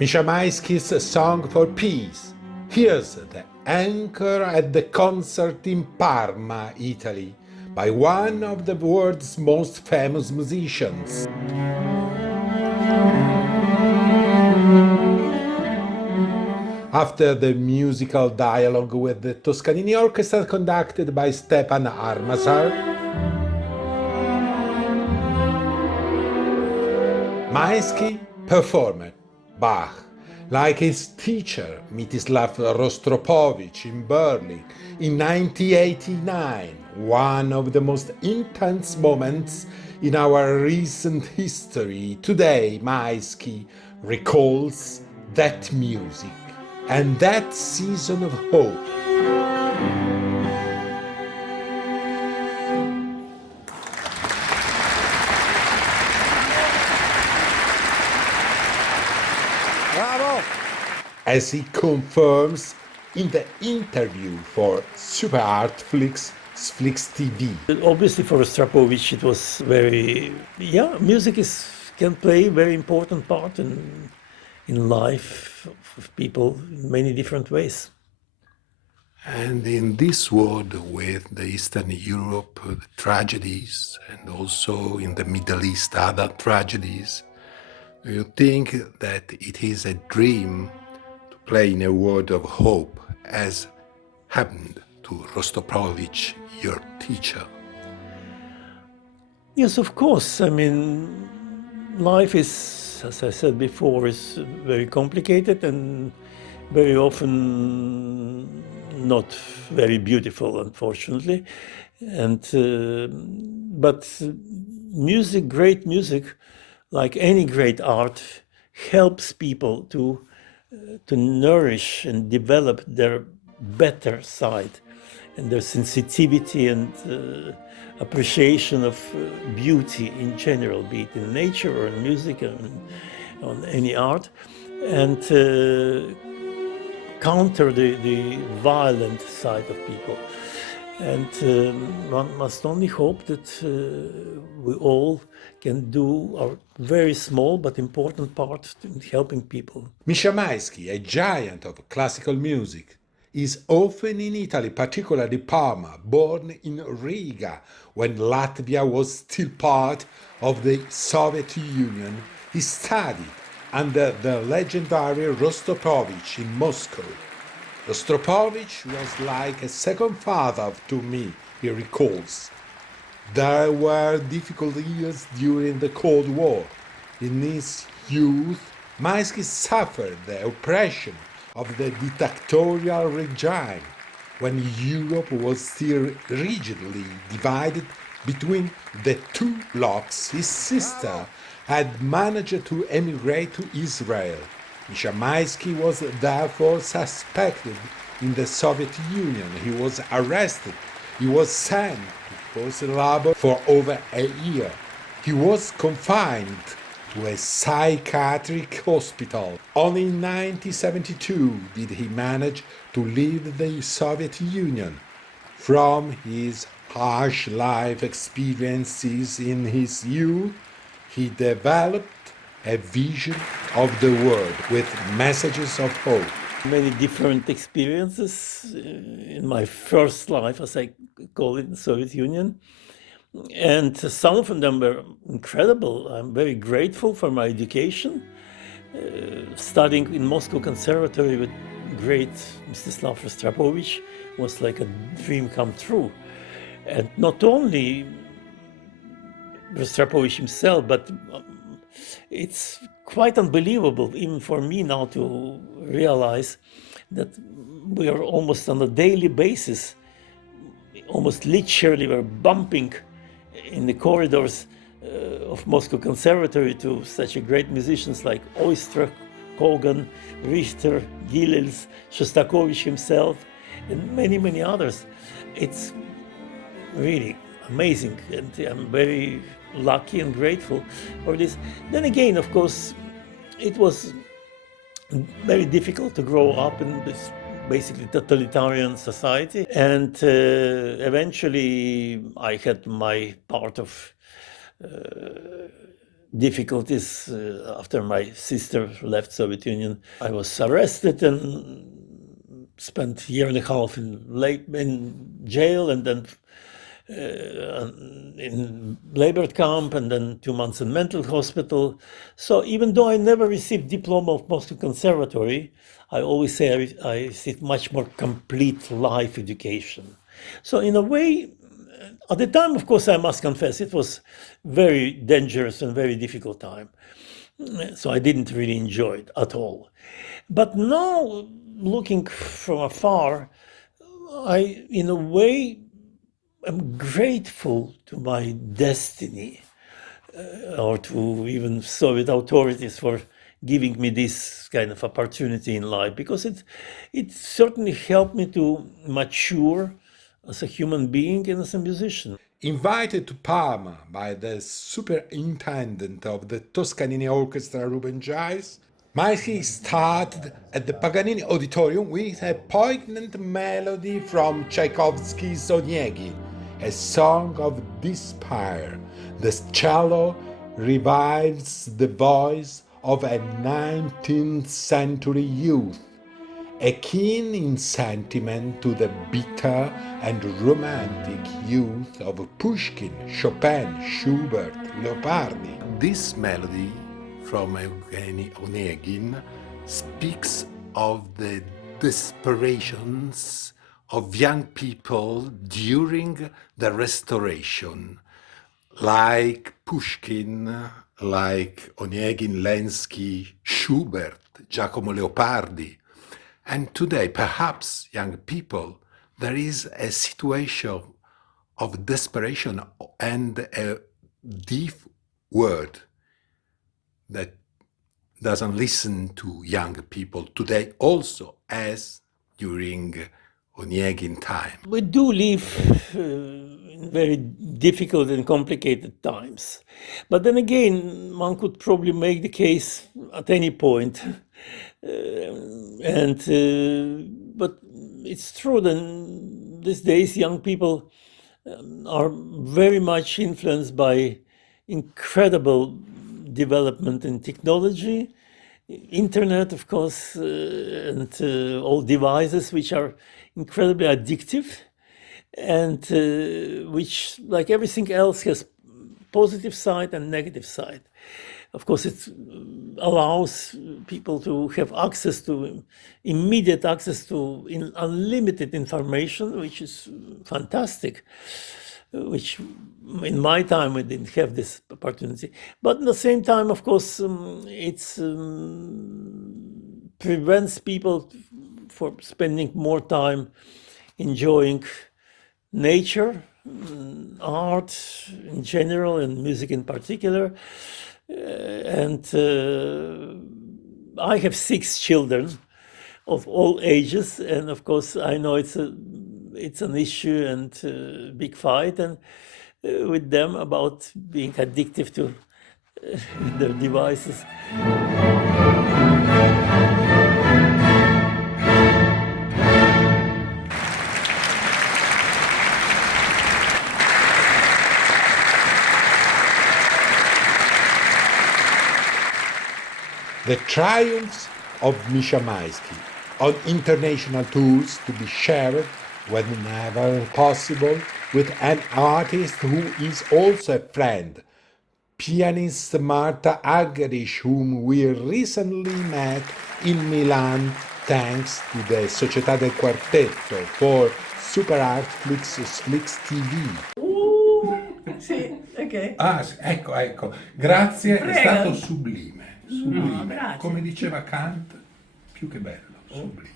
Misha Maisky's Song for Peace. Here's the anchor at the concert in Parma, Italy, by one of the world's most famous musicians. After the musical dialogue with the Toscanini Orchestra conducted by Stepan Armasar, Maisky performed Bach like his teacher Mitislav Rostropovich in Berlin in 1989, one of the most intense moments in our recent history. Today, Maisky recalls that music and that season of hope. Bravo! As he confirms in the interview for SuperArtFlix, Sflix TV. Obviously, for Rostropovich, it was very, music can play a very important part in life of people in many different ways. And in this world with the Eastern Europe the tragedies and also in the Middle East other tragedies, do you think that it is a dream to play in a world of hope as happened to Rostropovich, your teacher? Yes, of course. I mean, life is, as I said before, is very complicated and very often not very beautiful, unfortunately. And but music, great music, like any great art, helps people to nourish and develop their better side and their sensitivity and appreciation of beauty in general, be it in nature or in music or on any art, and counter the violent side of people. And one must only hope that we all can do our very small but important part in helping people. Misha Maisky, a giant of classical music, is often in Italy, particularly Parma, born in Riga when Latvia was still part of the Soviet Union. He studied under the legendary Rostropovich in Moscow. Rostropovich was like a second father to me, he recalls. There were difficult years during the Cold War. In his youth, Maisky suffered the oppression of the dictatorial regime when Europe was still rigidly divided between the two blocks. His sister had managed to emigrate to Israel. Misha Maisky was therefore suspected in the Soviet Union. He was arrested. He was sent to forced labor for over a year. He was confined to a psychiatric hospital. Only in 1972 did he manage to leave the Soviet Union. From his harsh life experiences in his youth, he developed a vision of the world with messages of hope. Many different experiences in my first life, as I call it, in the Soviet Union. And some of them were incredible. I'm very grateful for my education. Studying in Moscow Conservatory with great Mitislav Rostropovich was like a dream come true. And not only Rostropovich himself, but it's quite unbelievable, even for me now, to realize that we are almost on a daily basis, almost literally, we're bumping in the corridors of Moscow Conservatory to such a great musicians like Oyster, Kogan, Richter, Gilels, Shostakovich himself, and many, many others. It's really amazing, and I'm very lucky and grateful for this. Then again, of course, it was very difficult to grow up in this basically totalitarian society, and eventually I had my part of difficulties after my sister left Soviet Union. I was arrested and spent a year and a half in jail, and then in labor camp, and then 2 months in mental hospital. So even though I never received diploma of Moscow Conservatory, I always say I received much more complete life education. So in a way, at the time, of course, I must confess, it was very dangerous and very difficult time. So I didn't really enjoy it at all. But now, looking from afar, I, in a way, am grateful to my destiny, or to even Soviet authorities for giving me this kind of opportunity in life, because it certainly helped me to mature as a human being and as a musician. Invited to Parma by the superintendent of the Toscanini Orchestra, Ruben Jais, Maisky started at the Paganini Auditorium with a poignant melody from Tchaikovsky's Onegin, a song of despair. The cello revives the voice of a 19th century youth, akin in sentiment to the bitter and romantic youth of Pushkin, Chopin, Schubert, Leopardi. This melody from Evgeny Onegin speaks of the desperations of young people during the Restoration, like Pushkin, like Onegin, Lenski, Schubert, Giacomo Leopardi. And today, perhaps, young people, there is a situation of desperation and a deaf word that doesn't listen to young people today also, as during Onegin time. We do live in very difficult and complicated times. But then again, one could probably make the case at any point. But it's true that these days young people are very much influenced by incredible development in technology, internet, of course, and all devices which are incredibly addictive, and which, like everything else, has positive side and negative side. Of course, it allows people to have access to immediate access to unlimited information, which is fantastic, which in my time we didn't have this opportunity. But at the same time, of course, it prevents people from spending more time enjoying nature, art in general, and music in particular. And I have 6 children of all ages, and of course I know it's an issue and a big fight and with them about being addictive to their devices. The triumphs of Misha Maisky on international tours to be shared whenever possible with an artist who is also a friend, pianist Marta Argerich, whom we recently met in Milan thanks to the Società del Quartetto for SuperArtFlix Sflix TV. Sì, ok. Ah, ecco, grazie, Prego. è stato sublime, No, grazie. come diceva Kant, più che bello, sublime.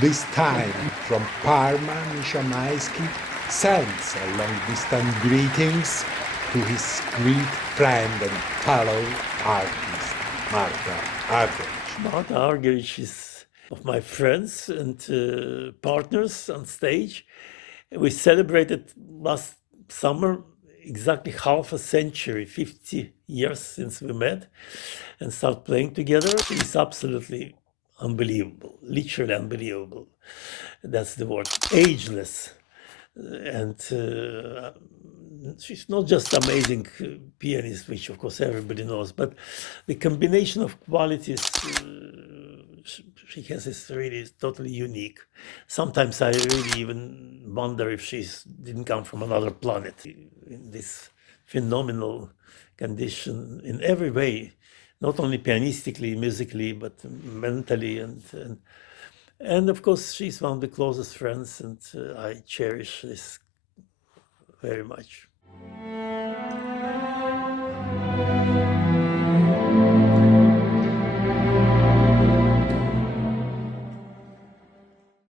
This time from Parma, Misha Maisky sends a long-distance greetings to his great friend and fellow artist, Marta Argerich. Marta Argerich is of my friends and partners on stage. We celebrated last summer exactly half a century, 50 years since we met and started playing together. It's absolutely unbelievable, literally unbelievable. That's the word, ageless. And she's not just amazing pianist, which of course everybody knows, but the combination of qualities she has is really totally unique. Sometimes I really even wonder if she didn't come from another planet in this phenomenal condition in every way, not only pianistically, musically, but mentally, and of course she's one of the closest friends, and I cherish this very much.